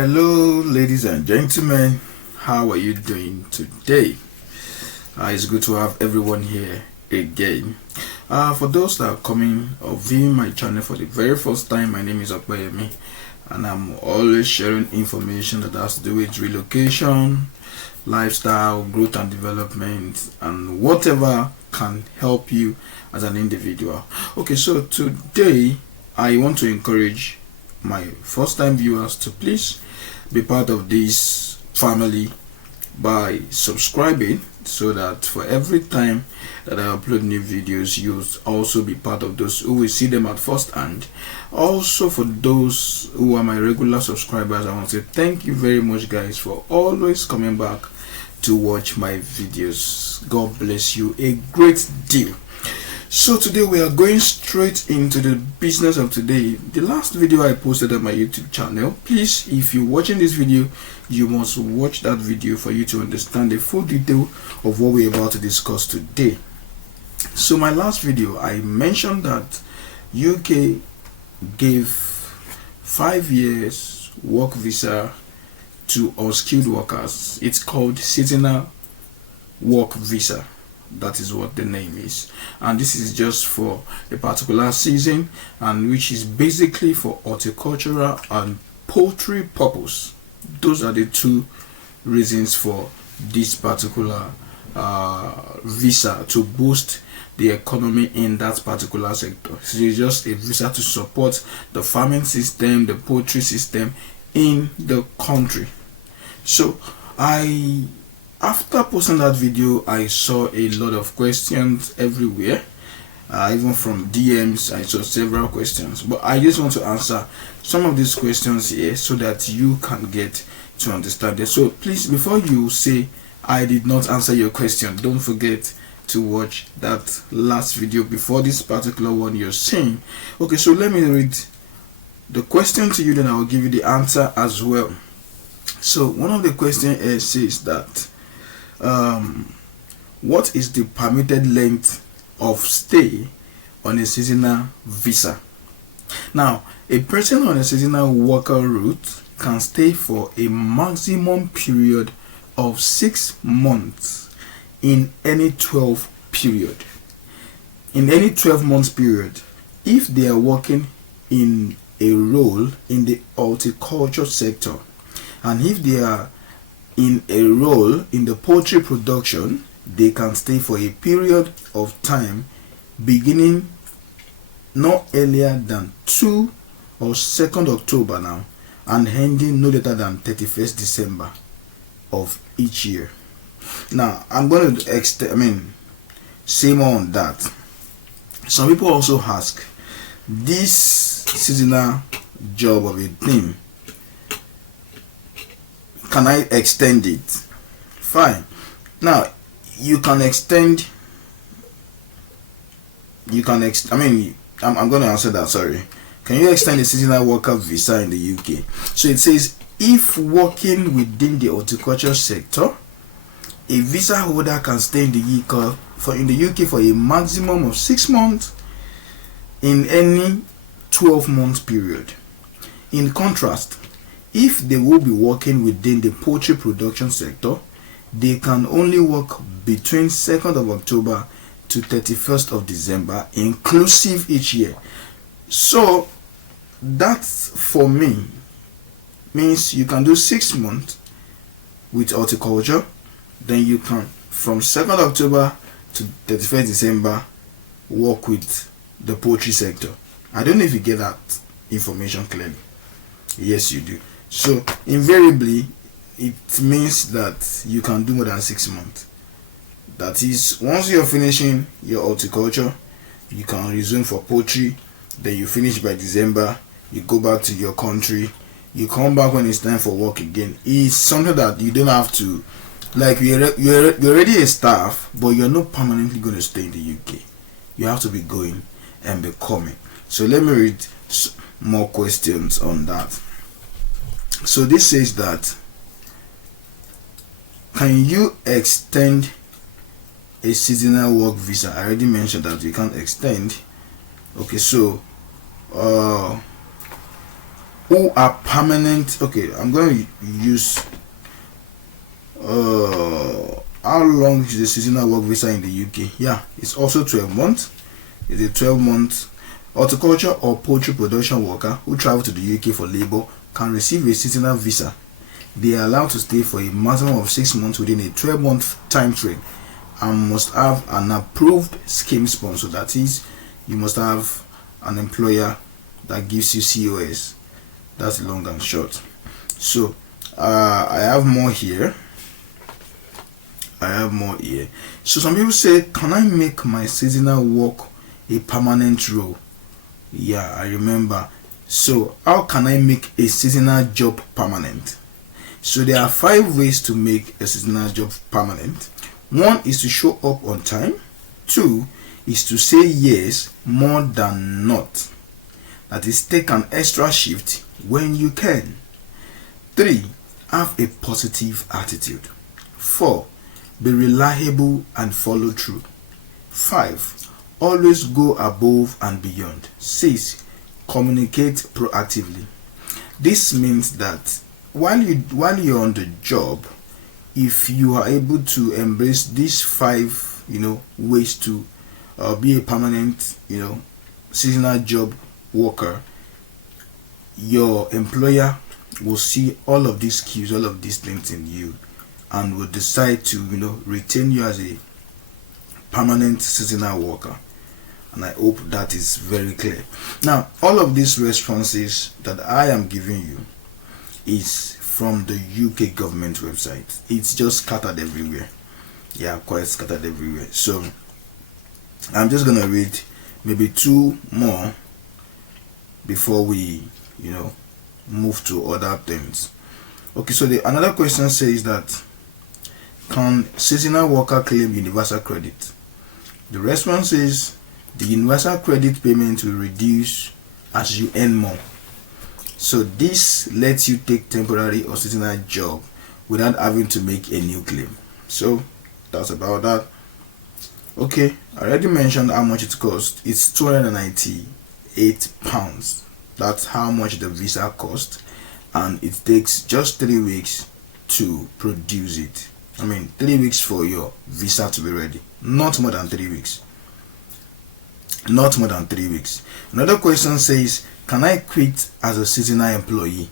Hello, ladies and gentlemen. How are you doing today? It's good to have everyone here again. For those that are coming or viewing my channel for the very first time, my name is Akbayemi, and I'm always sharing information that has to do with relocation, lifestyle, growth and development, and whatever can help you as an individual. Okay, so today I want to encourage my first time viewers to please be part of this family by subscribing, so that for every time that I upload new videos, you'll also be part of those who will see them at first hand. Also, for those who are my regular subscribers, I want to say thank you very much, guys, for always coming back to watch my videos. God bless you a great deal. So today we are going straight into the business of today. The last video I posted on my YouTube channel, please, if you're watching this video, you must watch that video for you to understand the full detail of what we're about to discuss today. So my last video, I mentioned that UK gave 5 years work visa to unskilled workers. It's called seasonal work visa. That is what the name is, and this is just for a particular season, and which is basically for horticultural and poultry purpose. Those are the two reasons for this particular visa, to boost the economy in that particular sector. So it's just a visa to support the farming system, the poultry system in the country. So after posting that video, I saw a lot of questions everywhere, even from DMs. I saw several questions, but I just want to answer some of these questions here so that you can get to understand it. So please, before you say I did not answer your question, don't forget to watch that last video before this particular one you're seeing. Okay, so let me read the question to you, then I will give you the answer as well. So one of the questions says that what is the permitted length of stay on a seasonal visa? Now, a person on a seasonal worker route can stay for a maximum period of 6 months in any 12 period. In any 12 months period, if they are working in a role in the horticulture sector, and if they are in a role in the poultry production, they can stay for a period of time beginning no earlier than 2 or 2nd October now, and ending no later than 31st December of each year. Now I'm going to say more on that. Some people also ask, this seasonal job of a thing, can I extend it? Fine. Now you can extend. I'm going to answer that. Sorry. Can you extend a seasonal worker visa in the UK? So it says, if working within the horticulture sector, a visa holder can stay in the UK for a maximum of 6 months in any 12 month period. In contrast, if they will be working within the poultry production sector, they can only work between 2nd of October to 31st of December inclusive each year. So that for me means you can do 6 months with horticulture, then you can from 2nd October to 31st December work with the poultry sector. I don't know if you get that information clearly. Yes, you do. So invariably it means that you can do more than 6 months. That is, once you're finishing your horticulture, you can resume for poultry, then you finish by December, you go back to your country, you come back when it's time for work again. It's something that you don't have to, like, you're already a staff, but you're not permanently going to stay in the UK. You have to be going and be coming. So let me read more questions on that. So this says that, can you extend a seasonal work visa? I already mentioned that you can't extend. Okay, so who are permanent. Okay, I'm going to use how long is the seasonal work visa in the UK? Yeah, it's also 12 months. It's a 12-month. Horticulture or poultry production worker who travel to the UK for labor can receive a seasonal visa. They are allowed to stay for a maximum of 6 months within a 12-month time frame and must have an approved scheme sponsor. That is, you must have an employer that gives you COS. That's long and short. So I have more here. So some people say, can I make my seasonal work a permanent role? Yeah, I remember. So how can I make a seasonal job permanent? So there are 5 ways to make a seasonal job permanent. 1 is to show up on time. 2 is to say yes more than not. That is, take an extra shift when you can. 3, have a positive attitude. 4, be reliable and follow through. 5, always go above and beyond. 6, communicate proactively. This means that while you're on the job, if you are able to embrace these 5 ways to be a permanent seasonal job worker, your employer will see all of these skills, all of these things in you, and will decide to retain you as a permanent seasonal worker. And I hope that is very clear. Now, all of these responses that I am giving you is from the UK government website. It's just scattered everywhere. Yeah, quite scattered everywhere. So I'm just gonna read maybe 2 more before we move to other things. Okay, so another question says that, can seasonal worker claim universal credit? The response is, the universal credit payment will reduce as you earn more. So this lets you take temporary or seasonal job without having to make a new claim. So that's about that. Okay, I already mentioned how much it costs. It's £298. That's how much the visa costs, and it takes just 3 weeks to produce it. 3 weeks for your visa to be ready. Not more than 3 weeks. Not more than 3 weeks. Another question says, can I quit as a seasonal employee?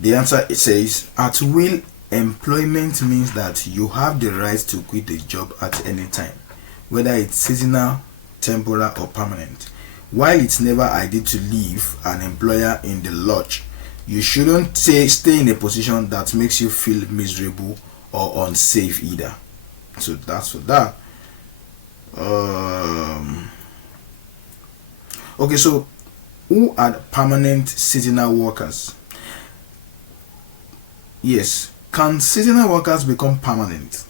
The answer says, at will employment means that you have the right to quit a job at any time, whether it's seasonal, temporary, or permanent. While it's never ideal to leave an employer in the lurch, you shouldn't stay in a position that makes you feel miserable or unsafe either. So that's for that. Okay, so who are permanent seasonal workers? Yes, can seasonal workers become permanent?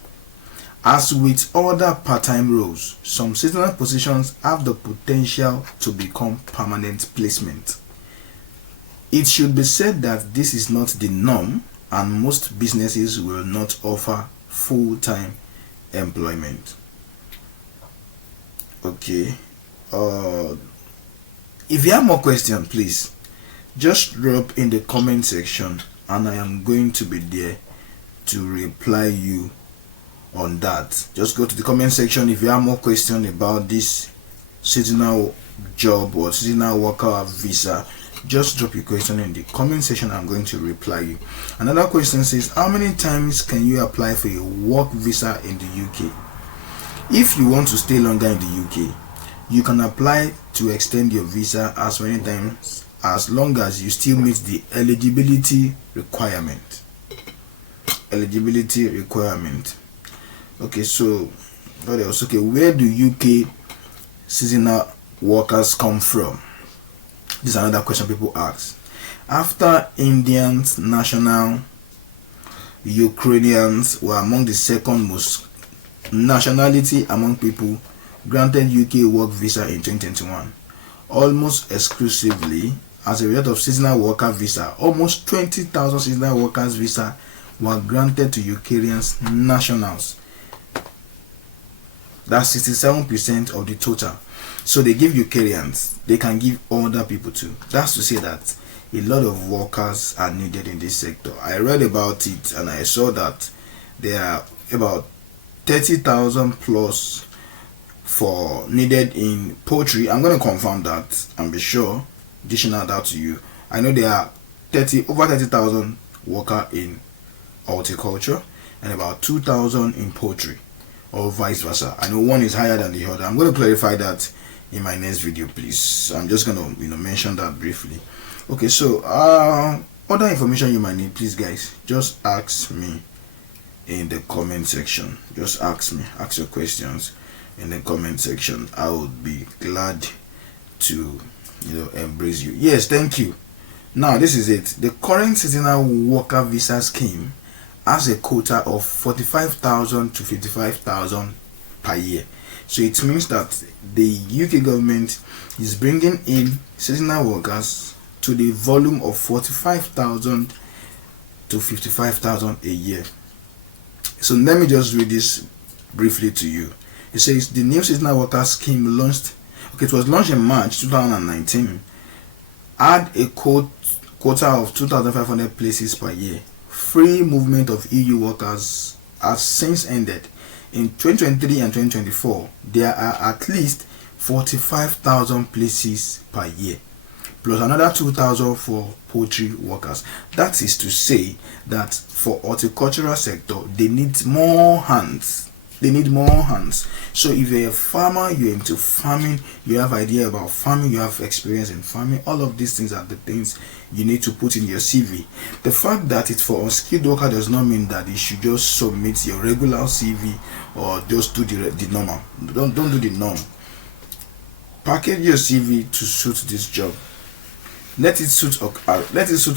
As with other part-time roles, some seasonal positions have the potential to become permanent placement. It should be said that this is not the norm, and most businesses will not offer full-time employment. Okay. If you have more questions, please just drop in the comment section, and I am going to be there to reply you on that. Just go to the comment section if you have more questions about this seasonal job or seasonal worker visa. Just drop your question in the comment section. I'm going to reply you. Another question says, how many times can you apply for a work visa in the UK? If you want to stay longer in the UK, you can apply to extend your visa as many times as long as you still meet the eligibility requirement. Okay, so what else? Okay, where do UK seasonal workers come from? This is another question people ask. After Indians, national Ukrainians were among the second most nationality among people granted UK work visa in 2021, almost exclusively as a result of seasonal worker visa. Almost 20,000 seasonal workers visa were granted to Ukrainian nationals. That's 67% of the total. So they give Ukrainians, they can give other people too. That's to say that a lot of workers are needed in this sector. I read about it and I saw that there are about 30,000 plus for needed in poultry. I'm going to confirm that and be sure, dishing out that to you. I know there are over 30,000 worker in horticulture and about 2,000 in poultry, or vice versa. I know one is higher than the other. I'm going to clarify that in my next video, please. I'm just going to mention that briefly. Okay, so other information you might need, please guys, just ask me in the comment section. Just ask your questions in the comment section. I would be glad to embrace you. Yes, thank you. Now this is it. The current seasonal worker visa scheme has a quota of 45,000 to 55,000 per year. So it means that the UK government is bringing in seasonal workers to the volume of 45,000 to 55,000 a year. So let me just read this briefly to you. It says the new seasonal worker scheme it was launched in March 2019, had a quota of 2,500 places per year. Free movement of EU workers has since ended. In 2023 and 2024, there are at least 45,000 places per year, plus another 2,000 for poultry workers. That is to say that for horticultural sector, they need more hands. So if you're a farmer, you're into farming, you have idea about farming, you have experience in farming, all of these things are the things you need to put in your CV. The fact that it's for unskilled worker does not mean that you should just submit your regular CV or just do the normal. Don't do the norm. Package your CV to suit this job. Let it suit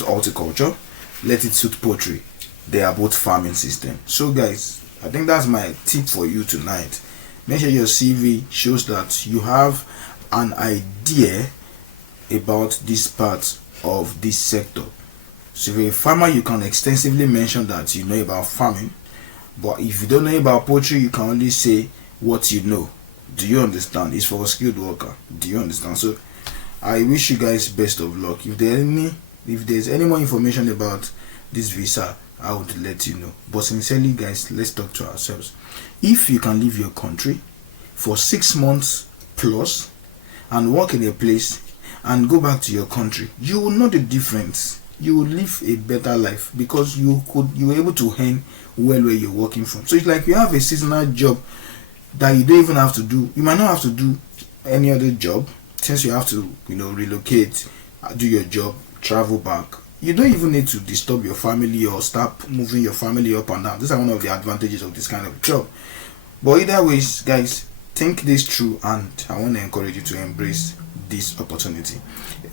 horticulture, let it suit poultry. They are both farming system. So guys, I think that's my tip for you tonight. Make sure your CV shows that you have an idea about this part of this sector. So if you're a farmer, you can extensively mention that you know about farming. But if you don't know about poultry, you can only say what you know. Do you understand? It's for a skilled worker. Do you understand? So I wish you guys best of luck. If there's any more information about this visa, I would let you know. But sincerely guys, let's talk to ourselves. If you can leave your country for 6 months plus and work in a place and go back to your country, you will know the difference. You will live a better life because you were able to earn well where you're working from. So it's like you have a seasonal job that you don't even have to do. You might not have to do any other job since you have to relocate, do your job, travel back. You don't even need to disturb your family or start moving your family up and down. These are one of the advantages of this kind of job. But either ways, guys, think this through, and I want to encourage you to embrace this opportunity,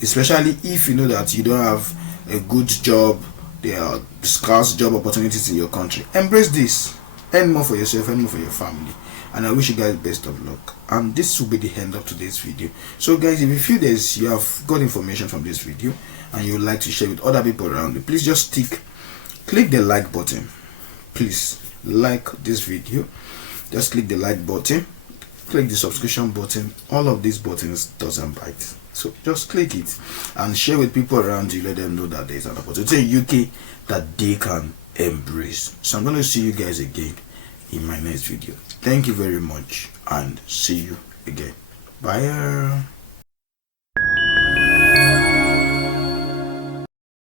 especially if you know that you don't have a good job, there are scarce job opportunities in your country. Embrace this. Earn more for yourself, earn more for your family. And I wish you guys best of luck. And this will be the end of today's video. So guys, if you feel you have got information from this video and you would like to share with other people around you, please just click the like button. Please like this video. Just click the like button, click the subscription button. All of these buttons doesn't bite, so just click it and share with people around you. Let them know that there's an opportunity in UK that they can embrace. So I'm going to see you guys again in my next video. Thank you very much and see you again. Bye.